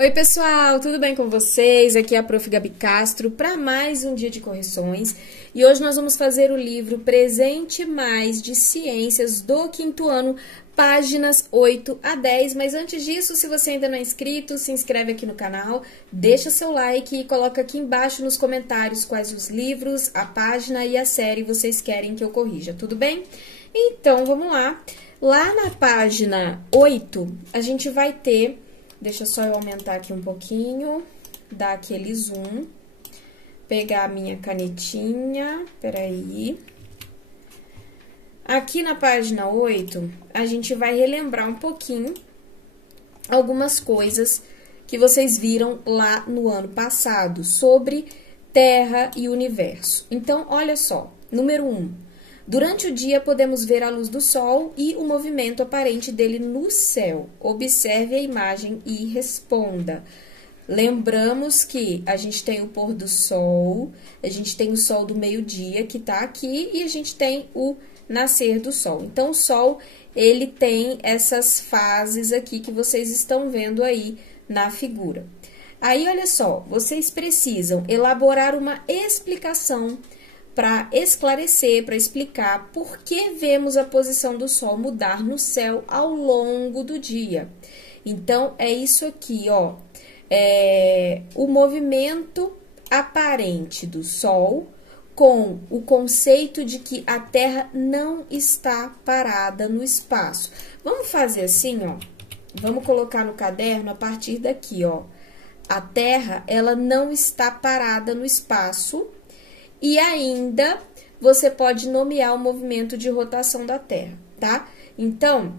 Oi, pessoal, tudo bem com vocês? Aqui é a Prof. Gabi Castro para mais um dia de correções. E hoje nós vamos fazer o livro Presente Mais de Ciências do quinto ano, páginas 8 a 10. Mas antes disso, se você ainda não é inscrito, se inscreve aqui no canal, deixa seu like e coloca aqui embaixo nos comentários quais os livros, a página e a série vocês querem que eu corrija, tudo bem? Então, vamos lá. Lá na página 8, a gente vai ter... Deixa só eu aumentar aqui um pouquinho, dar aquele zoom, pegar a minha canetinha, peraí. Aqui na página 8, a gente vai relembrar um pouquinho algumas coisas que vocês viram lá no ano passado, sobre Terra e Universo. Então, olha só, número 1. Durante o dia, podemos ver a luz do Sol e o movimento aparente dele no céu. Observe a imagem e responda. Lembramos que a gente tem o pôr do Sol, a gente tem o Sol do meio-dia, que tá aqui, e a gente tem o nascer do Sol. Então, o Sol, ele tem essas fases aqui que vocês estão vendo aí na figura. Aí, olha só, vocês precisam elaborar uma explicação para esclarecer, para explicar por que vemos a posição do Sol mudar no céu ao longo do dia. Então, é isso aqui, ó. O movimento aparente do Sol com o conceito de que a Terra não está parada no espaço. Vamos fazer assim, ó. Vamos colocar no caderno a partir daqui, ó. A Terra, ela não está parada no espaço. E ainda, você pode nomear o movimento de rotação da Terra, tá? Então,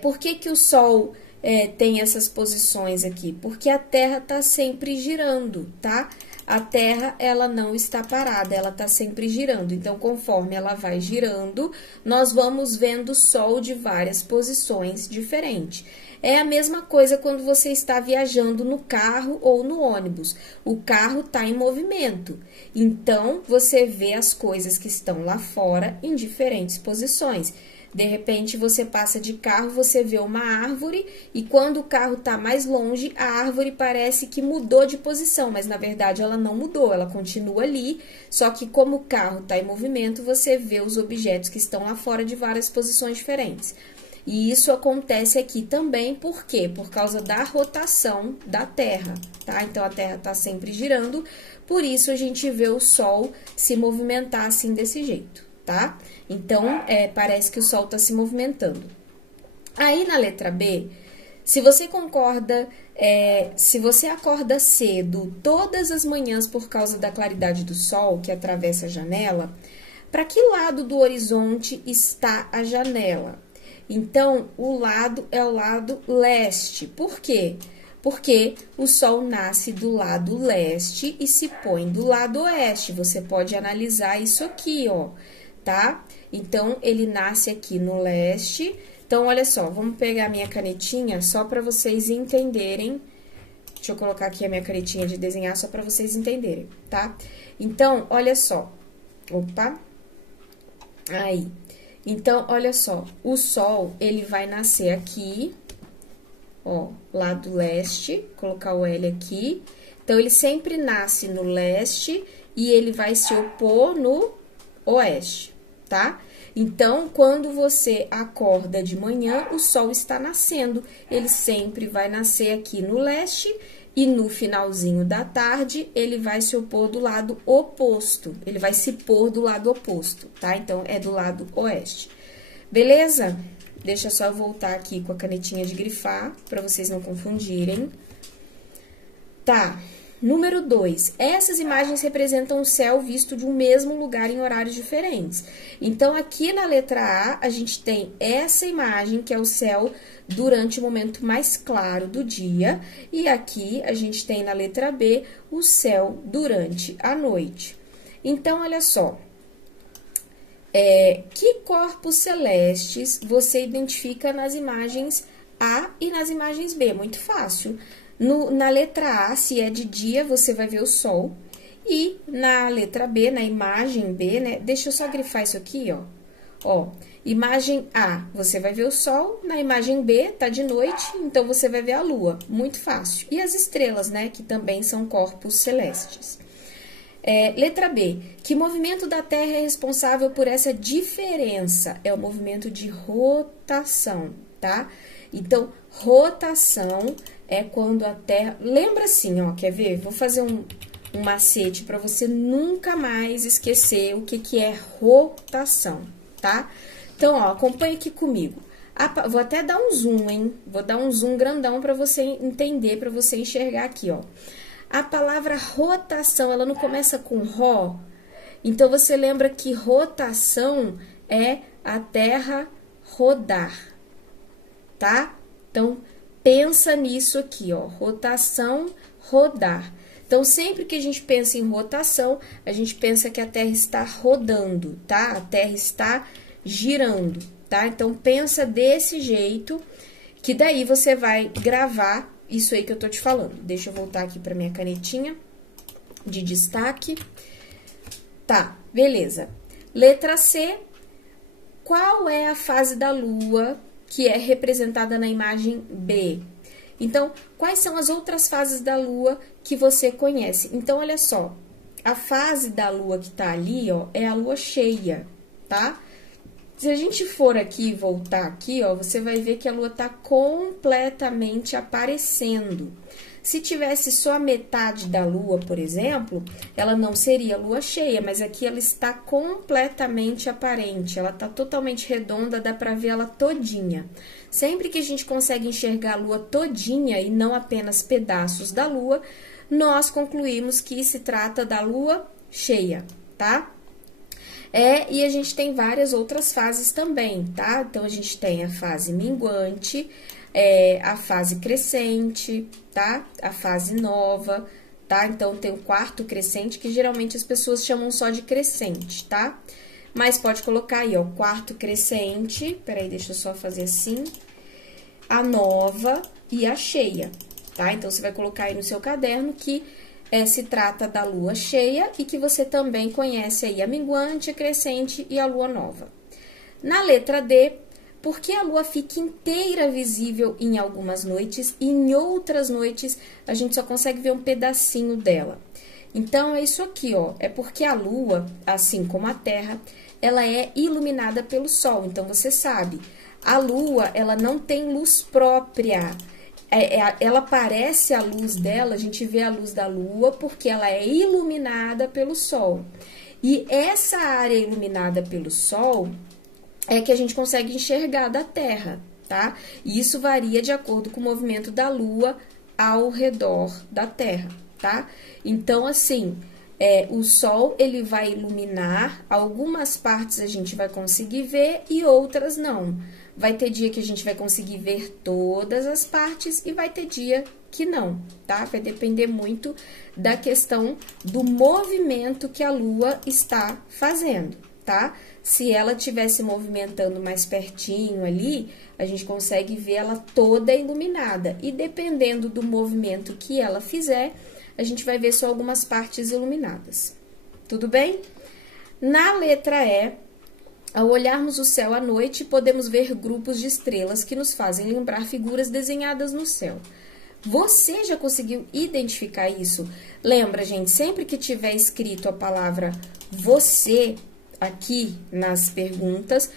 por que o Sol tem essas posições aqui? Porque a Terra está sempre girando, tá? A Terra, ela não está parada, ela está sempre girando. Então, conforme ela vai girando, nós vamos vendo o Sol de várias posições diferentes. É a mesma coisa quando você está viajando no carro ou no ônibus. O carro está em movimento. Então, você vê as coisas que estão lá fora em diferentes posições. De repente, você passa de carro, você vê uma árvore e quando o carro está mais longe, a árvore parece que mudou de posição, mas na verdade ela não mudou, ela continua ali, só que como o carro está em movimento, você vê os objetos que estão lá fora de várias posições diferentes. E isso acontece aqui também, por quê? Por causa da rotação da Terra, tá? Então, a Terra está sempre girando, por isso a gente vê o Sol se movimentar assim desse jeito, tá? Então, parece que o Sol está se movimentando. Aí, na letra B, se você concorda, se você acorda cedo todas as manhãs por causa da claridade do Sol que atravessa a janela, para que lado do horizonte está a janela? Então, o lado é o lado leste. Por quê? Porque o Sol nasce do lado leste e se põe do lado oeste. Você pode analisar isso aqui, ó, tá? Então, ele nasce aqui no leste. Então, olha só, vamos pegar a minha canetinha só para vocês entenderem. Deixa eu colocar aqui a minha canetinha de desenhar só para vocês entenderem, tá? Então, olha só. Opa. Aí. Então, olha só, o Sol, ele vai nascer aqui, ó, lado leste, colocar o L aqui. Então, ele sempre nasce no leste e ele vai se opor no oeste, tá? Então, quando você acorda de manhã, o Sol está nascendo, ele sempre vai nascer aqui no leste e no finalzinho da tarde, ele vai se opor do lado oposto, ele vai se pôr do lado oposto, tá? Então, é do lado oeste. Beleza? Deixa só eu voltar aqui com a canetinha de grifar, para vocês não confundirem. Tá. Número 2. Essas imagens representam o céu visto de um mesmo lugar em horários diferentes. Então, aqui na letra A, a gente tem essa imagem, que é o céu durante o momento mais claro do dia. E aqui, a gente tem na letra B, o céu durante a noite. Então, olha só. Que corpos celestes você identifica nas imagens A e nas imagens B? Muito fácil. Na letra A, se é de dia, você vai ver o Sol. E na letra B, na imagem B, né? Deixa eu só grifar isso aqui, ó. Imagem A, você vai ver o Sol. Na imagem B, tá de noite, então você vai ver a Lua. Muito fácil. E as estrelas, né, que também são corpos celestes. Letra B, que movimento da Terra é responsável por essa diferença? É o movimento de rotação, tá? Então, rotação é quando a Terra... Lembra assim, ó, quer ver? Vou fazer um macete para você nunca mais esquecer o que é rotação, tá? Então, ó, acompanha aqui comigo. Vou até dar um zoom, hein? Vou dar um zoom grandão para você entender, para você enxergar aqui, ó. A palavra rotação, ela não começa com ró? Então, você lembra que rotação é a Terra rodar, tá? Então, pensa nisso aqui, ó. Rotação, rodar. Então, sempre que a gente pensa em rotação, a gente pensa que a Terra está rodando, tá? A Terra está girando, tá? Então, pensa desse jeito, que daí você vai gravar isso aí que eu tô te falando. Deixa eu voltar aqui pra minha canetinha de destaque. Tá, beleza. Letra C, qual é a fase da Lua que é representada na imagem B? Então, quais são as outras fases da Lua que você conhece? Então, olha só, a fase da Lua que tá ali, ó, é a Lua cheia, tá? Se a gente for aqui, voltar aqui, ó, você vai ver que a Lua tá completamente aparecendo. Se tivesse só a metade da Lua, por exemplo, ela não seria Lua cheia, mas aqui ela está completamente aparente, ela tá totalmente redonda, dá pra ver ela todinha. Sempre que a gente consegue enxergar a Lua todinha e não apenas pedaços da Lua, nós concluímos que se trata da Lua cheia, tá? E a gente tem várias outras fases também, tá? Então, a gente tem a fase minguante, a fase crescente, tá? A fase nova, tá? Então, tem o quarto crescente, que geralmente as pessoas chamam só de crescente, tá? Mas pode colocar aí, ó, quarto crescente, peraí, deixa eu só fazer assim, a nova e a cheia, tá? Então, você vai colocar aí no seu caderno que se trata da lua cheia e que você também conhece aí a minguante, a crescente e a lua nova. Na letra D, por que a lua fica inteira visível em algumas noites e em outras noites a gente só consegue ver um pedacinho dela? Então, é isso aqui, ó, é porque a lua, assim como a Terra, ela é iluminada pelo Sol. Então, você sabe, a lua, ela não tem luz própria. Ela aparece a luz dela, a gente vê a luz da lua porque ela é iluminada pelo Sol. E essa área iluminada pelo Sol é que a gente consegue enxergar da Terra, tá? E isso varia de acordo com o movimento da lua ao redor da Terra, tá? Então, assim, o Sol, ele vai iluminar, algumas partes a gente vai conseguir ver e outras não. Vai ter dia que a gente vai conseguir ver todas as partes e vai ter dia que não, tá? Vai depender muito da questão do movimento que a Lua está fazendo, tá? Se ela estiver se movimentando mais pertinho ali, a gente consegue ver ela toda iluminada. E dependendo do movimento que ela fizer, a gente vai ver só algumas partes iluminadas. Tudo bem? Na letra E, ao olharmos o céu à noite, podemos ver grupos de estrelas que nos fazem lembrar figuras desenhadas no céu. Você já conseguiu identificar isso? Lembra, gente, sempre que tiver escrito a palavra você aqui nas perguntas,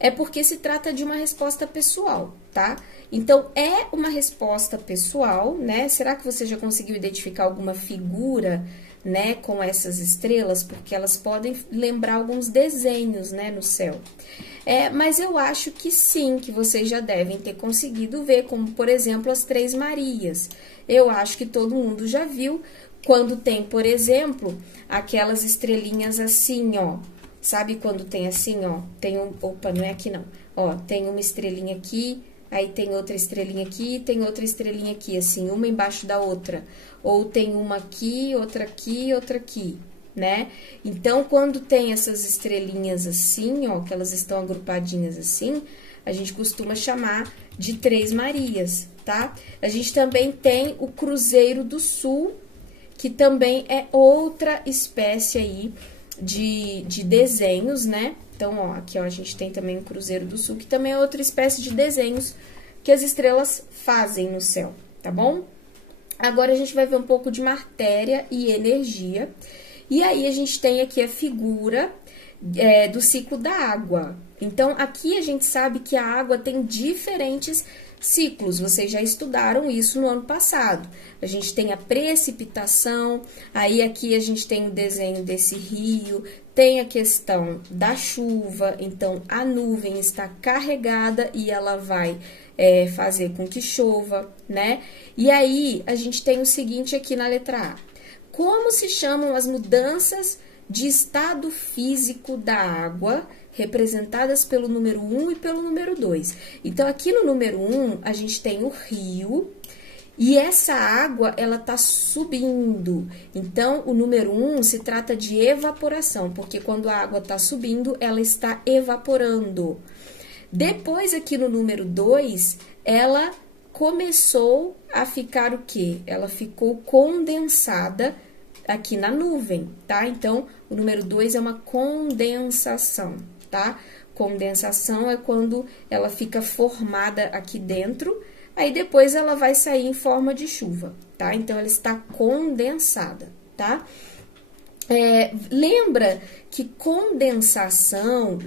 é porque se trata de uma resposta pessoal, tá? Então, é uma resposta pessoal, né? Será que você já conseguiu identificar alguma figura, né, com essas estrelas, porque elas podem lembrar alguns desenhos, né, no céu. Mas eu acho que sim, que vocês já devem ter conseguido ver, como, por exemplo, as Três Marias. Eu acho que todo mundo já viu quando tem, por exemplo, aquelas estrelinhas assim, ó. Sabe quando tem assim, ó? Tem opa, não é aqui não. Ó, tem uma estrelinha aqui, aí tem outra estrelinha aqui, tem outra estrelinha aqui, assim, uma embaixo da outra. Ou tem uma aqui, outra aqui, né? Então, quando tem essas estrelinhas assim, ó, que elas estão agrupadinhas assim, a gente costuma chamar de Três Marias, tá? A gente também tem o Cruzeiro do Sul, que também é outra espécie aí de desenhos, né? Então, ó, aqui ó, a gente tem também o Cruzeiro do Sul, que também é outra espécie de desenhos que as estrelas fazem no céu, tá bom? Agora, a gente vai ver um pouco de matéria e energia. E aí, a gente tem aqui a figura do ciclo da água. Então, aqui a gente sabe que a água tem diferentes ciclos. Vocês já estudaram isso no ano passado. A gente tem a precipitação, aí aqui a gente tem o desenho desse rio, tem a questão da chuva, então a nuvem está carregada e ela vai fazer com que chova, né? E aí a gente tem o seguinte aqui na letra A. Como se chamam as mudanças de estado físico da água, representadas pelo número 1 e pelo número 2. Então, aqui no número 1, a gente tem o rio, e essa água, ela tá subindo. Então, o número 1 se trata de evaporação, porque quando a água tá subindo, ela está evaporando. Depois, aqui no número 2, ela começou a ficar o quê? Ela ficou condensada aqui na nuvem, tá? Então, o número 2 é uma condensação, tá? Condensação é quando ela fica formada aqui dentro, aí depois ela vai sair em forma de chuva, tá? Então, ela está condensada, tá? Lembra que condensação,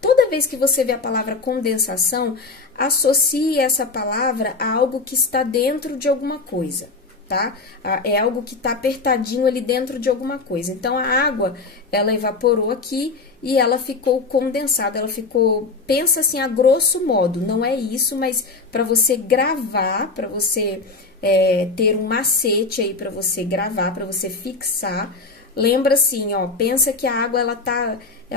toda vez que você vê a palavra condensação, associe essa palavra a algo que está dentro de alguma coisa, tá? É algo que tá apertadinho ali dentro de alguma coisa. Então, a água, ela evaporou aqui e ela ficou condensada, ela ficou, pensa assim, a grosso modo, não é isso, mas para você gravar, para você ter um macete aí para você gravar, para você fixar, lembra assim, ó, pensa que a água, ela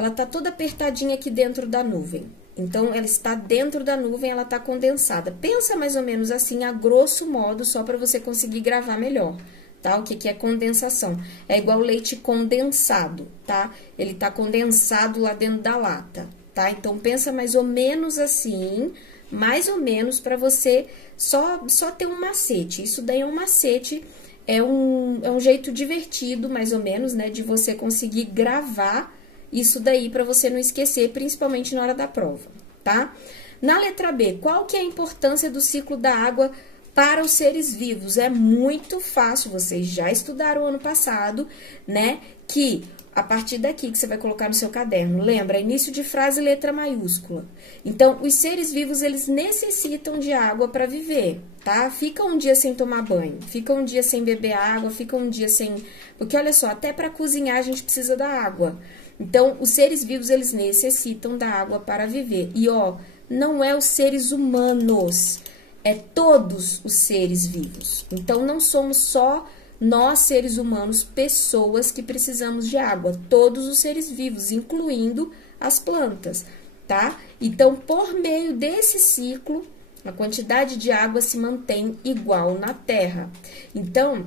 tá toda apertadinha aqui dentro da nuvem. Então, ela está dentro da nuvem, ela está condensada. Pensa mais ou menos assim, a grosso modo, só para você conseguir gravar melhor, tá? O que é condensação? É igual leite condensado, tá? Ele tá condensado lá dentro da lata, tá? Então, pensa mais ou menos assim, mais ou menos para você só ter um macete. Isso daí é um macete, é um jeito divertido, mais ou menos, né? De você conseguir gravar isso daí para você não esquecer, principalmente na hora da prova, tá? Na letra B, qual que é a importância do ciclo da água para os seres vivos? É muito fácil, vocês já estudaram ano passado, né? Que a partir daqui que você vai colocar no seu caderno, lembra, início de frase, letra maiúscula. Então, os seres vivos, eles necessitam de água para viver, tá? Fica um dia sem tomar banho, fica um dia sem beber água, fica um dia sem... Porque, olha só, até para cozinhar a gente precisa da água. Então, os seres vivos, eles necessitam da água para viver. E, ó, não é os seres humanos, é todos os seres vivos. Então, não somos só nós, seres humanos, pessoas que precisamos de água. Todos os seres vivos, incluindo as plantas, tá? Então, por meio desse ciclo, a quantidade de água se mantém igual na Terra. Então,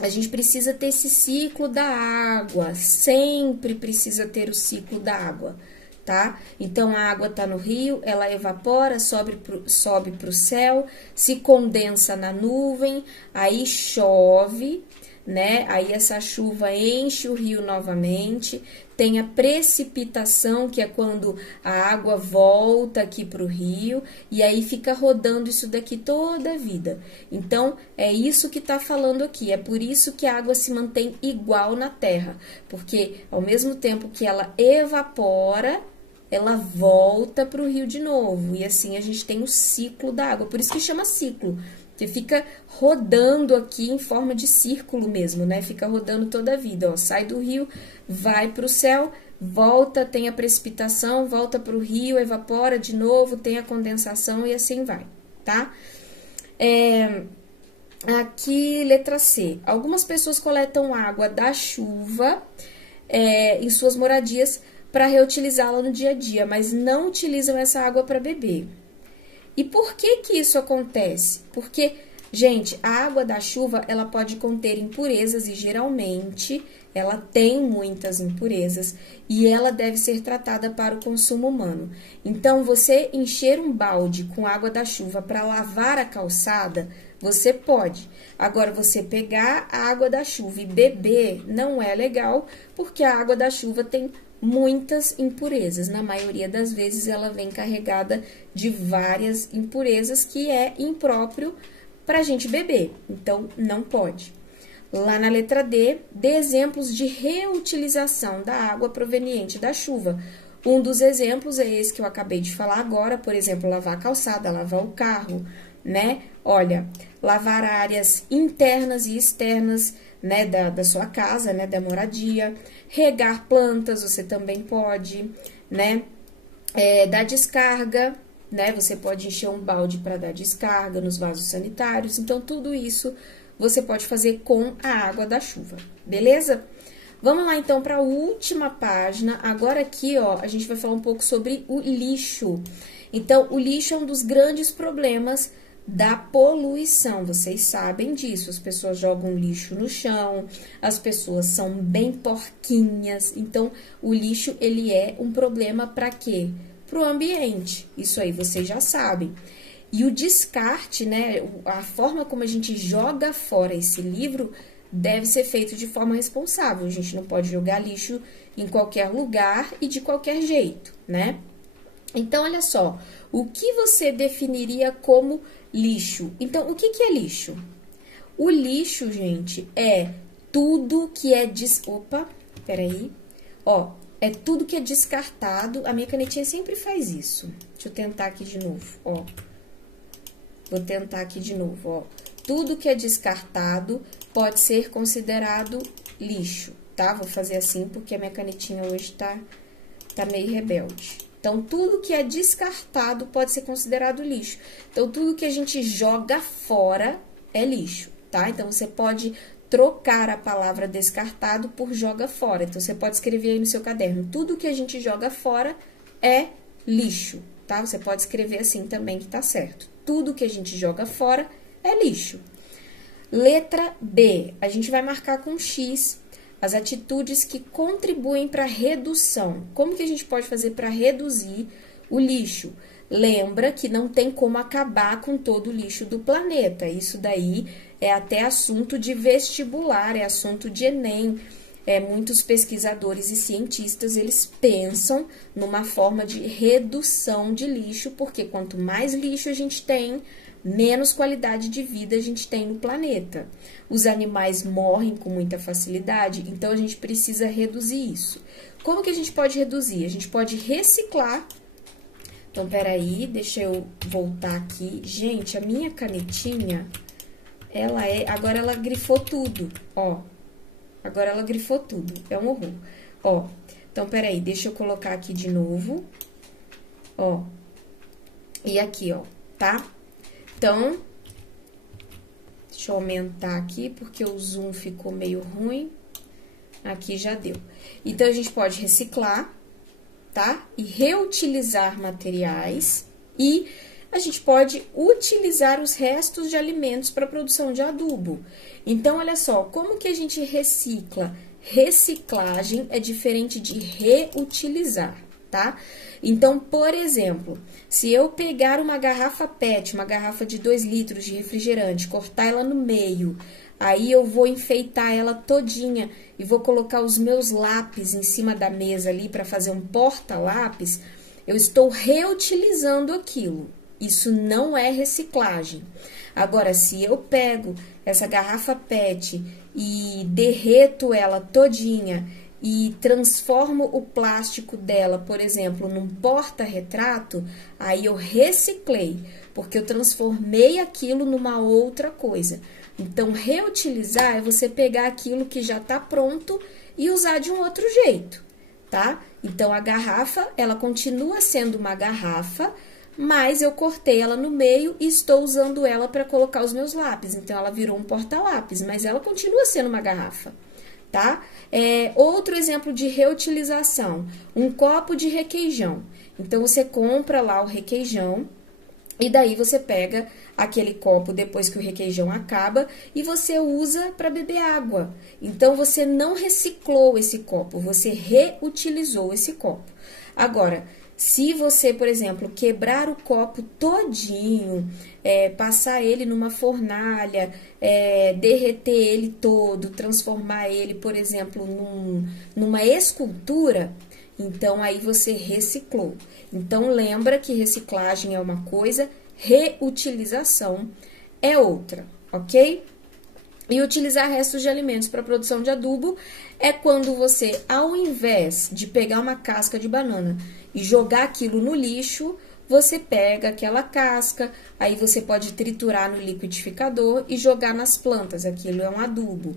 a gente precisa ter esse ciclo da água, sempre precisa ter o ciclo da água, tá? Então, a água tá no rio, ela evapora, sobe pro céu, se condensa na nuvem, aí chove, né? Aí essa chuva enche o rio novamente, tem a precipitação, que é quando a água volta aqui para o rio, e aí fica rodando isso daqui toda a vida. Então, é isso que está falando aqui, é por isso que a água se mantém igual na Terra, porque ao mesmo tempo que ela evapora, ela volta para o rio de novo, e assim a gente tem o ciclo da água, por isso que chama ciclo, que fica rodando aqui em forma de círculo mesmo, né? Fica rodando toda a vida, ó. Sai do rio, vai para o céu, volta, tem a precipitação, volta para o rio, evapora de novo, tem a condensação e assim vai, tá? Aqui, letra C. Algumas pessoas coletam água da chuva em suas moradias para reutilizá-la no dia a dia, mas não utilizam essa água para beber. E por que que isso acontece? Porque, gente, a água da chuva, ela pode conter impurezas e geralmente ela tem muitas impurezas e ela deve ser tratada para o consumo humano. Então, você encher um balde com água da chuva para lavar a calçada, você pode. Agora, você pegar a água da chuva e beber não é legal, porque a água da chuva tem muitas impurezas. Na maioria das vezes, ela vem carregada de várias impurezas que é impróprio para a gente beber. Então, não pode. Lá na letra D, dê exemplos de reutilização da água proveniente da chuva. Um dos exemplos é esse que eu acabei de falar agora, por exemplo, lavar a calçada, lavar o carro, né? Olha, lavar áreas internas e externas, né, da sua casa, né, da moradia, regar plantas, você também pode, né, dar descarga, né, você pode encher um balde para dar descarga nos vasos sanitários, então tudo isso você pode fazer com a água da chuva, beleza? Vamos lá, então, para a última página. Agora aqui, ó, a gente vai falar um pouco sobre o lixo. Então, o lixo é um dos grandes problemas da poluição. Vocês sabem disso. As pessoas jogam lixo no chão, as pessoas são bem porquinhas. Então, o lixo, ele é um problema para quê? Para o ambiente. Isso aí vocês já sabem. E o descarte, né, a forma como a gente joga fora esse livro deve ser feito de forma responsável. A gente não pode jogar lixo em qualquer lugar e de qualquer jeito, né? Então, olha só, o que você definiria como lixo? Então, o que é lixo? O lixo, gente, é tudo que é... Opa, peraí. Ó, é tudo que é descartado. A minha canetinha sempre faz isso. Deixa eu tentar aqui de novo, ó. Vou tentar aqui de novo, ó. Tudo que é descartado pode ser considerado lixo, tá? Vou fazer assim porque a minha canetinha hoje tá meio rebelde. Então, tudo que é descartado pode ser considerado lixo. Então, tudo que a gente joga fora é lixo, tá? Então, você pode trocar a palavra descartado por joga fora. Então, você pode escrever aí no seu caderno. Tudo que a gente joga fora é lixo, tá? Você pode escrever assim também que tá certo. Tudo que a gente joga fora é lixo. Letra B, a gente vai marcar com X as atitudes que contribuem para a redução. Como que a gente pode fazer para reduzir o lixo? Lembra que não tem como acabar com todo o lixo do planeta. Isso daí é até assunto de vestibular, é assunto de Enem. Muitos pesquisadores e cientistas, eles pensam numa forma de redução de lixo, porque quanto mais lixo a gente tem, menos qualidade de vida a gente tem no planeta. Os animais morrem com muita facilidade, então a gente precisa reduzir isso. Como que a gente pode reduzir? A gente pode reciclar. Então, peraí, deixa eu voltar aqui. Gente, a minha canetinha, agora ela grifou tudo, ó. Agora ela grifou tudo, é um horror. Ó, então, peraí, deixa eu colocar aqui de novo. Ó, e aqui, ó, tá? Então, deixa eu aumentar aqui, porque o zoom ficou meio ruim. Aqui já deu. Então, a gente pode reciclar, tá? E reutilizar materiais. E a gente pode utilizar os restos de alimentos para produção de adubo. Então, olha só, como que a gente recicla? Reciclagem é diferente de reutilizar, tá? Então, por exemplo, se eu pegar uma garrafa PET, uma garrafa de 2 litros de refrigerante, cortar ela no meio, aí eu vou enfeitar ela todinha e vou colocar os meus lápis em cima da mesa ali para fazer um porta-lápis, eu estou reutilizando aquilo. Isso não é reciclagem. Agora, se eu pego essa garrafa PET e derreto ela todinha e transformo o plástico dela, por exemplo, num porta-retrato, aí eu reciclei, porque eu transformei aquilo numa outra coisa. Então, reutilizar é você pegar aquilo que já está pronto e usar de um outro jeito, tá? Então, a garrafa, ela continua sendo uma garrafa, mas eu cortei ela no meio e estou usando ela para colocar os meus lápis. Então, ela virou um porta-lápis, mas ela continua sendo uma garrafa, tá? Outro exemplo de reutilização, um copo de requeijão. Então, você compra lá o requeijão e daí você pega aquele copo depois que o requeijão acaba e você usa para beber água. Então, você não reciclou esse copo, você reutilizou esse copo. Agora, se você, por exemplo, quebrar o copo todinho, passar ele numa fornalha, derreter ele todo, transformar ele, por exemplo, numa escultura, Então, aí você reciclou. Então, lembra que reciclagem é uma coisa, reutilização é outra, ok? E utilizar restos de alimentos para produção de adubo é quando você, ao invés de pegar uma casca de banana e jogar aquilo no lixo, você pega aquela casca, aí você pode triturar no liquidificador e jogar nas plantas, aquilo é um adubo.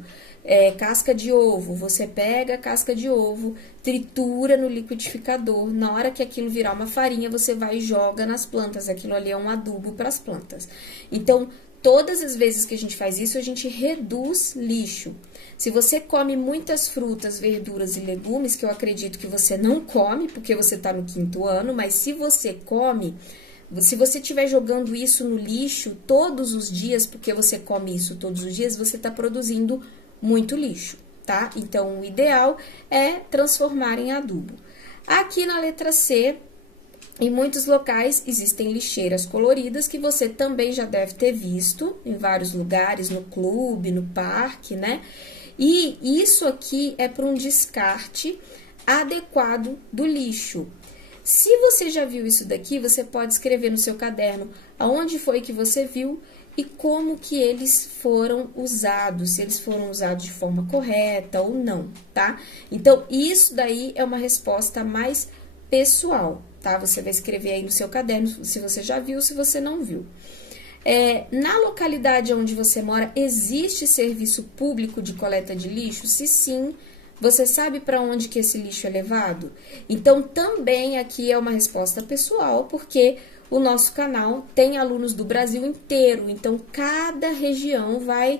Casca de ovo, você pega a casca de ovo, tritura no liquidificador, na hora que aquilo virar uma farinha, você vai e joga nas plantas, aquilo ali é um adubo para as plantas. Então, todas as vezes que a gente faz isso, a gente reduz lixo. Se você come muitas frutas, verduras e legumes, que eu acredito que você não come, porque você está no 5º ano, mas se você come, se você estiver jogando isso no lixo todos os dias, porque você come isso todos os dias, você está produzindo muito lixo, tá? Então, o ideal é transformar em adubo. Aqui na letra C, em muitos locais existem lixeiras coloridas que você também já deve ter visto em vários lugares, no clube, no parque, né? E isso aqui é para um descarte adequado do lixo. Se você já viu isso daqui, você pode escrever no seu caderno aonde foi que você viu e como que eles foram usados, se eles foram usados de forma correta ou não, tá? Então, isso daí é uma resposta mais pessoal, tá? Você vai escrever aí no seu caderno se você já viu, se você não viu. Na localidade onde você mora, existe serviço público de coleta de lixo? Se sim, você sabe para onde que esse lixo é levado? Então, também aqui é uma resposta pessoal, porque o nosso canal tem alunos do Brasil inteiro, então cada região vai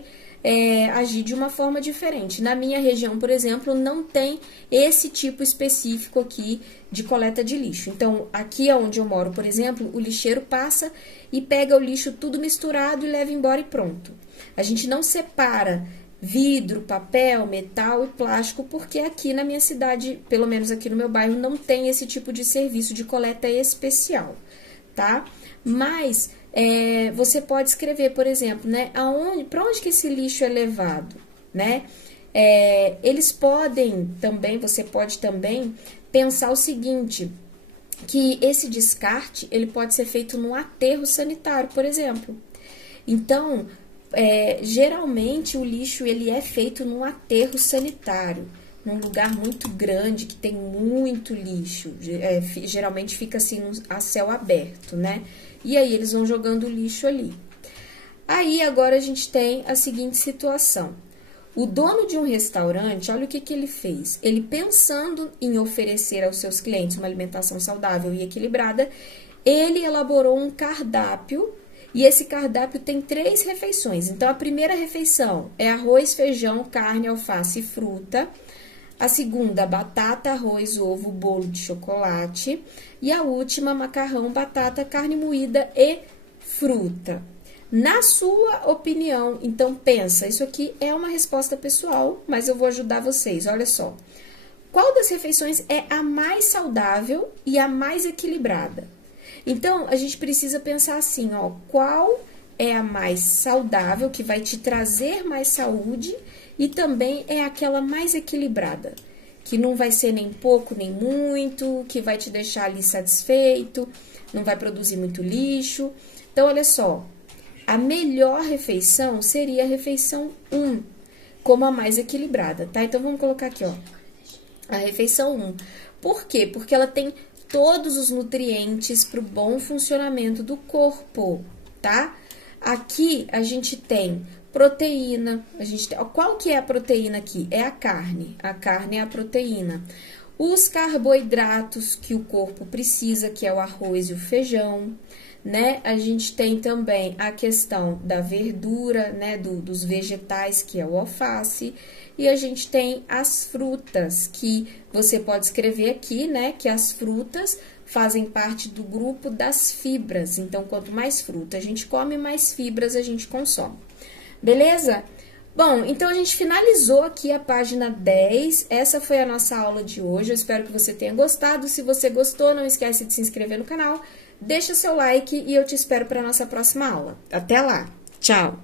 agir de uma forma diferente. Na minha região, por exemplo, não tem esse tipo específico aqui de coleta de lixo. Então, aqui onde eu moro, por exemplo, o lixeiro passa e pega o lixo tudo misturado e leva embora e pronto. A gente não separa vidro, papel, metal e plástico, porque aqui na minha cidade, pelo menos aqui no meu bairro, não tem esse tipo de serviço de coleta especial, tá? Mas você pode escrever, por exemplo, né, para onde que esse lixo é levado, né? Eles podem também, você pode também pensar o seguinte, que esse descarte, ele pode ser feito num aterro sanitário, por exemplo. Então, geralmente o lixo, ele é feito num aterro sanitário, num lugar muito grande, que tem muito lixo, geralmente fica assim a céu aberto, né? E aí eles vão jogando o lixo ali. Aí agora a gente tem a seguinte situação. O dono de um restaurante, olha o que ele fez. Ele, pensando em oferecer aos seus clientes uma alimentação saudável e equilibrada, ele elaborou um cardápio, e esse cardápio tem 3 refeições. Então, a primeira refeição é arroz, feijão, carne, alface e fruta. A segunda, batata, arroz, ovo, bolo de chocolate. E a última, macarrão, batata, carne moída e fruta. Na sua opinião, então pensa, isso aqui é uma resposta pessoal, mas eu vou ajudar vocês, olha só. Qual das refeições é a mais saudável e a mais equilibrada? Então, a gente precisa pensar assim, ó, qual é a mais saudável, que vai te trazer mais saúde, e também é aquela mais equilibrada, que não vai ser nem pouco nem muito, que vai te deixar ali satisfeito, não vai produzir muito lixo. Então, olha só, a melhor refeição seria a refeição 1, como a mais equilibrada, tá? Então, vamos colocar aqui, ó, a refeição 1. Por quê? Porque ela tem todos os nutrientes para o bom funcionamento do corpo, tá? Aqui a gente tem proteína, qual que é a proteína aqui? É a carne é a proteína. Os carboidratos que o corpo precisa, que é o arroz e o feijão, né? A gente tem também a questão da verdura, né? Dos vegetais, que é o alface. E a gente tem as frutas, que você pode escrever aqui, né? Que as frutas fazem parte do grupo das fibras. Então, quanto mais fruta a gente come, mais fibras a gente consome. Beleza? Bom, então a gente finalizou aqui a página 10. Essa foi a nossa aula de hoje. Eu espero que você tenha gostado. Se você gostou, não esquece de se inscrever no canal. Deixa seu like e eu te espero para a nossa próxima aula. Até lá! Tchau!